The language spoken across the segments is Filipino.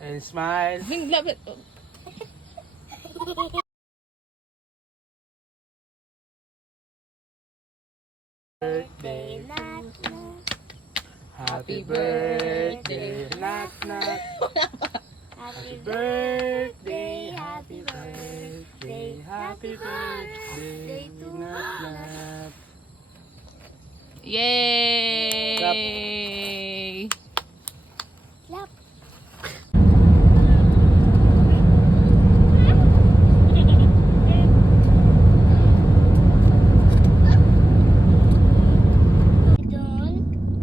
And smile. Birthday. Happy birthday, knock knock. Happy birthday, happy birthday, happy birthday, knock knock. Yay! Clap.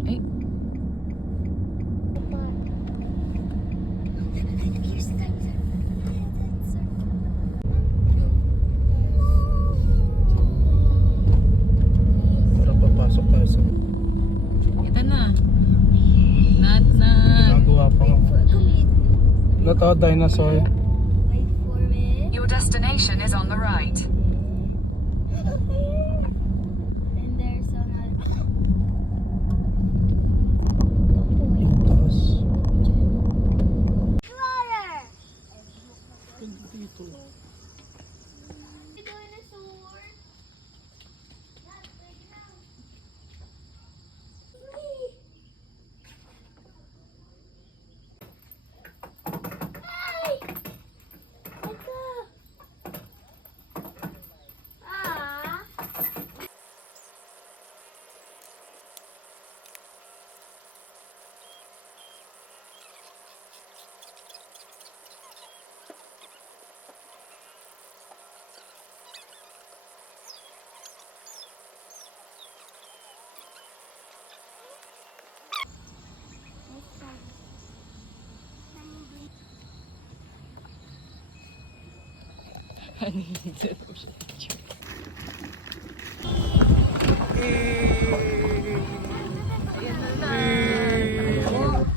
Ay, Para papasok tayo sa ito na. Nat. ginagawa pa nga. Ano to? Dinosaur? Wait for it. Your destination is on the right. And there's another. Taas. Water. Dito. Dinosaur. Ay! Ito. Ah.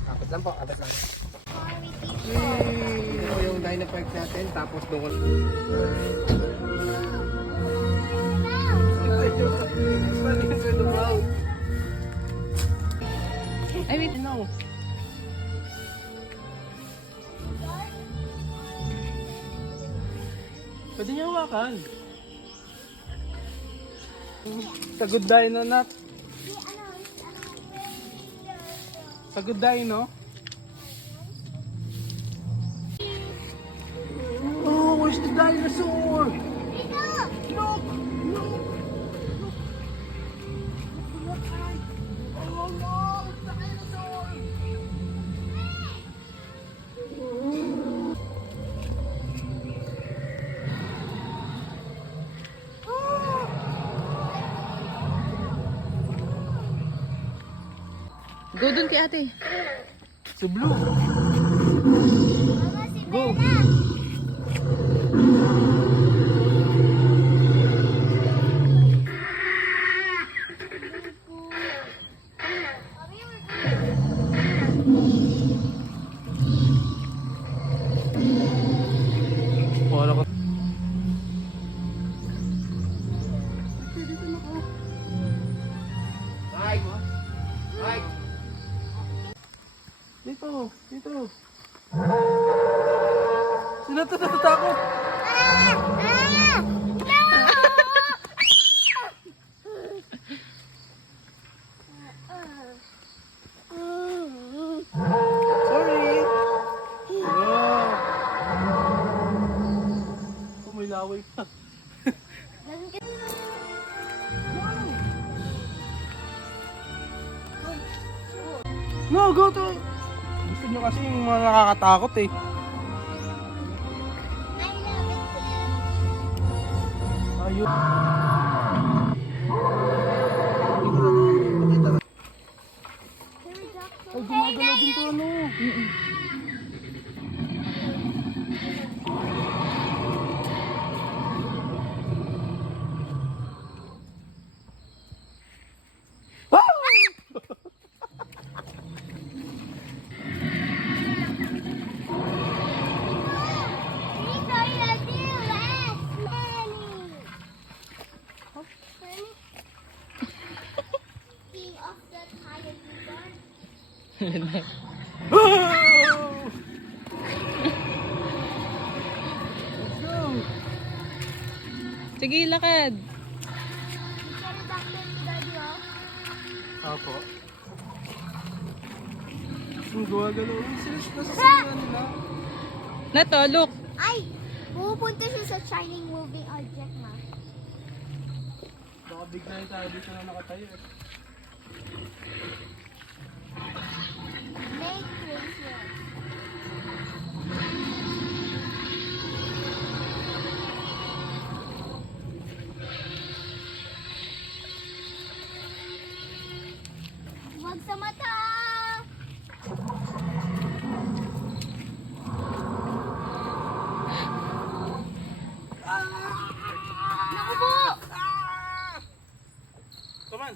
Abot lang po, abot lang. Ito yung Dino Park natin, tapos doon. Ay, wait. No. Pwede niya hawakan. Sa good dino, Nat. Sa good dino. Oh, where's the dinosaur? Look! Look! Oh no! It's the dinosaur! Go dun kay ate. Si Blue. Mama, si Go. Bella. Wala ko. Dito, dito. Sino to natatakot? Sorry. Wow. Oh, may laway pa. No, go to. Gusto nyo kasi yung mga nakakatakot eh. Ayun. Ay, gumagalaw din to ano. Sige, lakad. Carry back to daddy, oh. Apo. Ang gawa-galaw. Serious na sa sasakyan nila. Nato, look. Ay! Pupunta siya sa shining moving object, ma. Baka bigla tayo dito na nakatayo eh. Make bracelet. Huwag sa mata! Naku po! Come on!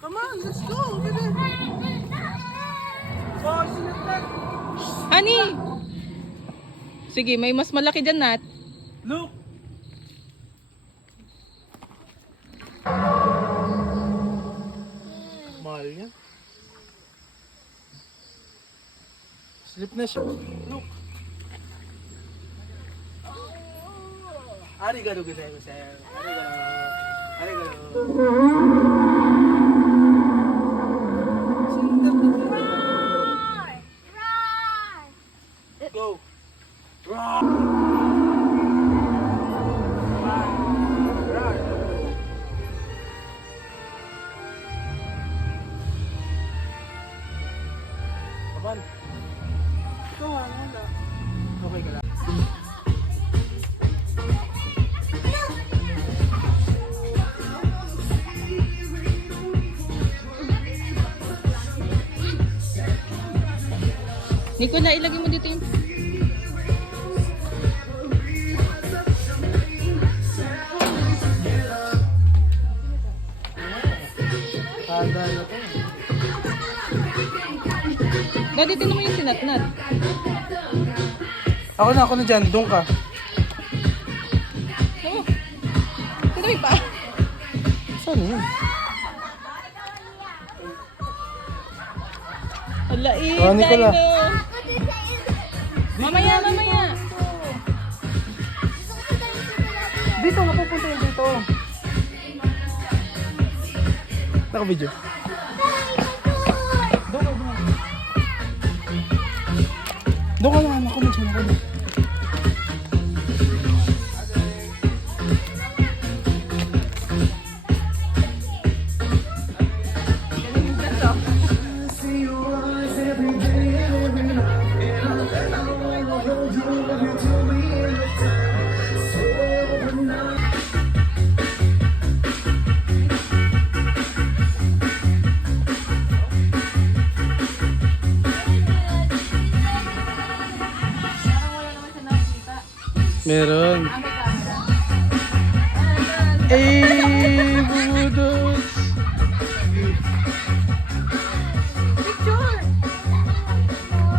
Come on, let's go! Bilis! Oh, sinaglag! Honey! Sige, may mas malaki dyan, Nat. Look! Mahal yan. Slip na siya. Look! Arigato gozaimasu. Arigato. Arigato. Go! Roar! Roar! Kaban! Ikaw nga, wala. Okay ka lang. Nicola, ilagay mo dito yung... Handa na to. Daddy, tinan mo yung sinatnat. Ako na dyan. Doon ka. Oh. Tinan mo yung pa. Saan yun? Ala, Oh, Nicola. Mamaya, mamaya. Dito, napupunta yun dito. Naka-video. Doon ka lang, ako na dyan, ako na. Meron. Eh, bubudots. Picture!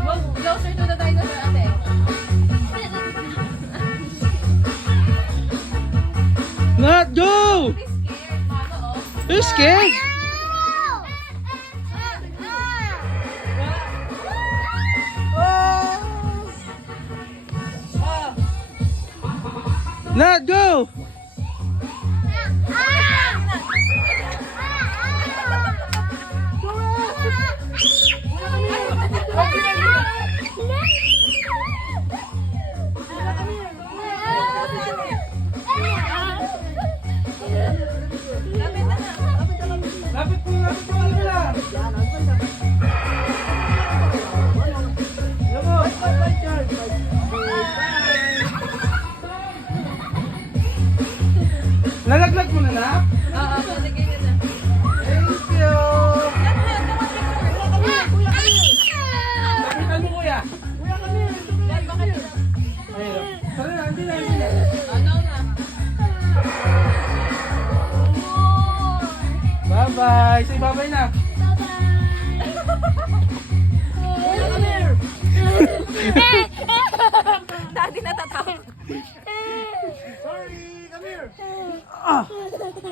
Well, closer to the dinosaur, ate. Not go! Scared, mama, oh. You're scared? Not go! Lapit po, lapit lang. Nalaglag mo na na? Oo, nalagay na na. Thank you! Lapitan mo kuya. Yan, baka dito. Ayun. Sorry na, hindi na. Ano na? Bye-bye. Say bye-bye na. Daddy natatawa. Sorry, come here.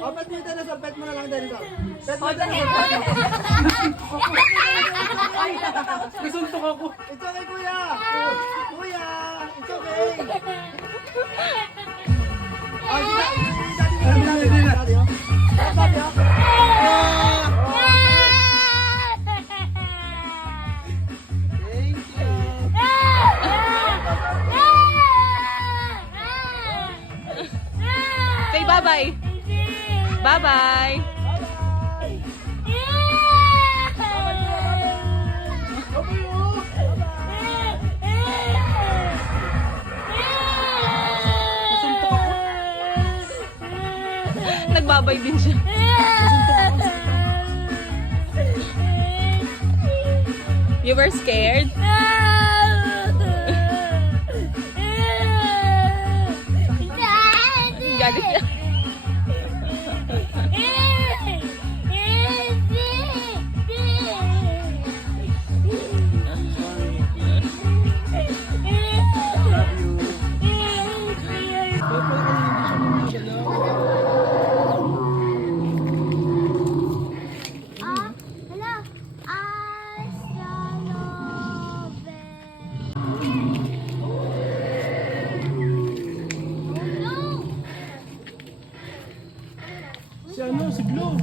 Apat dito na sa pet mo na lang dito. Pet mo na lang. Nasuntok ako. It's okay, kuya. Kuya, it's okay. Say bye-bye. Bye-bye. Nagbabay din siya. You were scared? Galit siya. Hello. Si ano, si Blue.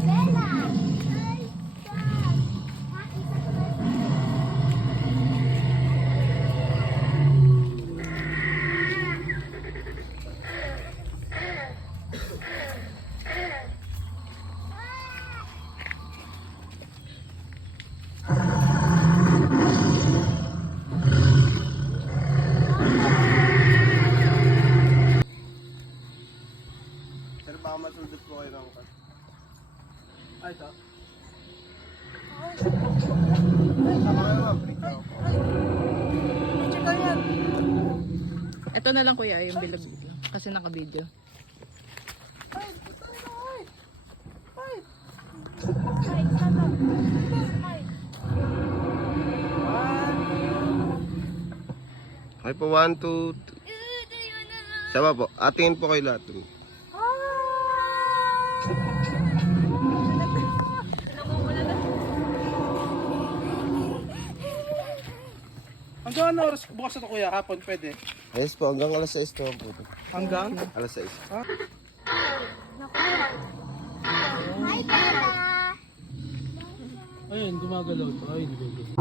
Sir, baka masundot po kayo ng cut. Ay, ito. Sama ka naman, break ako. Check ka yan. Ito na lang kuya, yung bilog lang. Kasi naka-video. Okay po, 1, 2, 3. Sama po. Atingin po kayo lahat. Hanggang ano oras bukas na ito kuya? Hapon pwede? Yes po, hanggang alas 6 to po. Hanggang? Alas 6. Hi, Bella. Ayun, gumagalaw ito. Ayun, gumagalaw.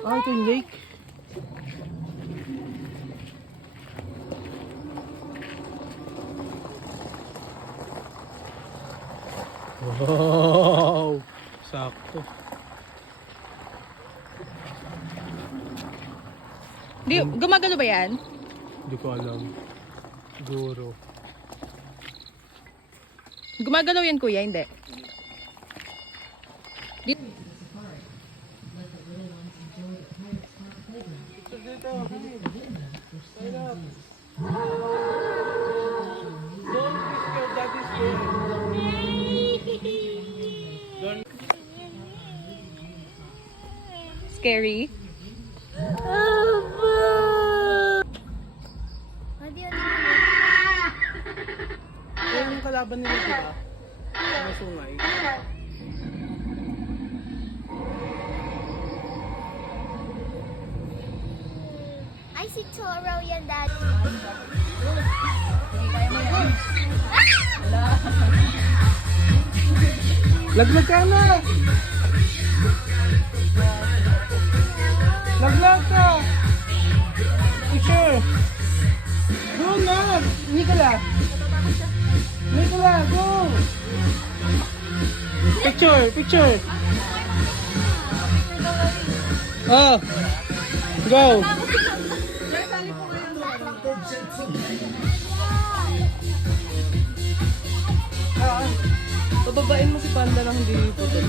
Ah, ito yung lake. Wow! Sakto. Gumagalo ba yan? Hindi ko alam. Siguro. Gumagalaw yan kuya, hindi. Dito. Scary. Yung kalaban nila, di ba? Mga sungay. I see Toro yan, Daddy. Laglag ka na! Laglag ka! Picture! Go na! Nicola! Nicola, go! Picture! Picture! Oh! Go! Pababain mo si Panda lang hindi po doon.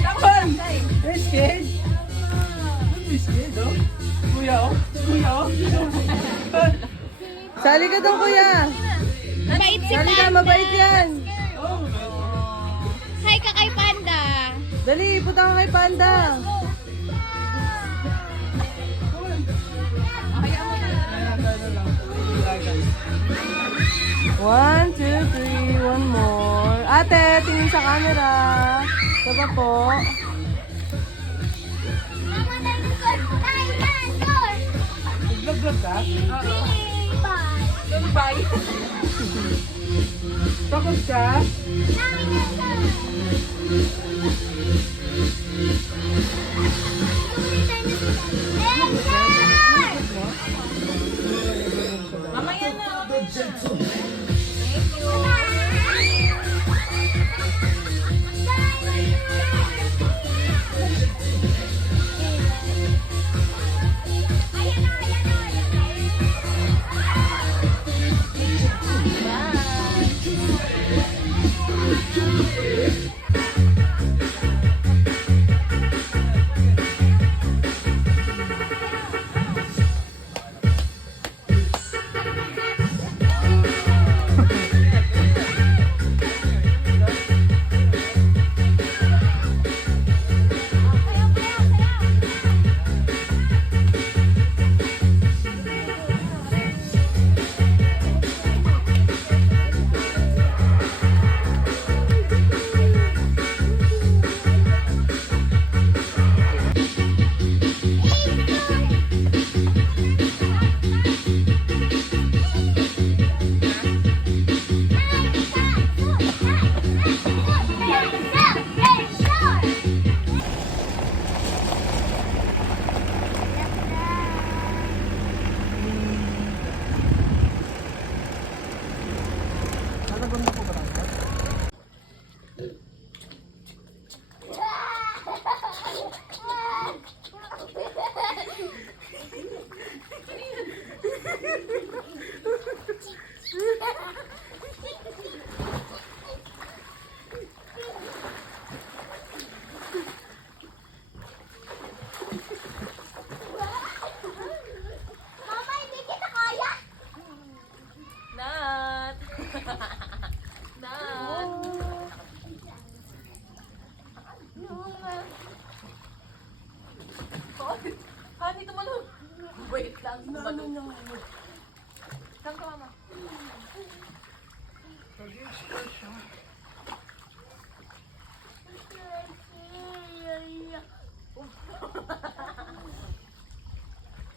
Takpan! You're scared? You're scared, oh? Kuya, oh? Kuya, oh? Sali ka daw kuya! Mabait si Sali ka, mabait yan! Hi ka kay Panda. Dali, punta ka kay Panda! One, two, three. One more. Ate, tingin sa camera. Diba po? Mama, dinosaur! Dinosaur! Nag-vlog ka? Bye! Bye. Takot ka? Dinosaur! Mamaya na. Mama, hindi kita kaya! Nat. Nat. Hani, tumalon. Wait lang. Tumalon. Saan ka, mama?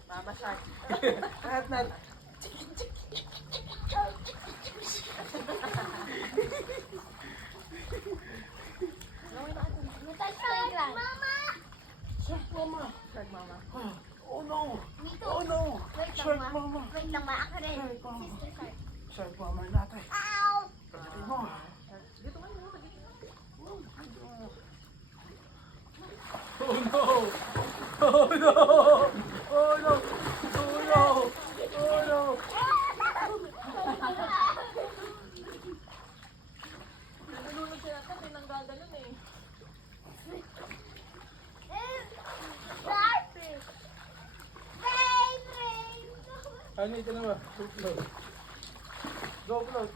Mama shark. Kahit na. Mama! Shark mama. Shark, mama. Oh no. Me too. Oh no. Wait lang, Shark ma. mama. Wait lang, ma. Ako rin. Shark mama. Sister shark. Shark mama natin. Ow! Pagdating mo. Dito ka na. Oh no. Oh no. Oh no. Oh no. Oh no. Nalulog siya natin. May nanggaganon eh. Starfish! Favorite! Ano ito naman? Go float. Go float.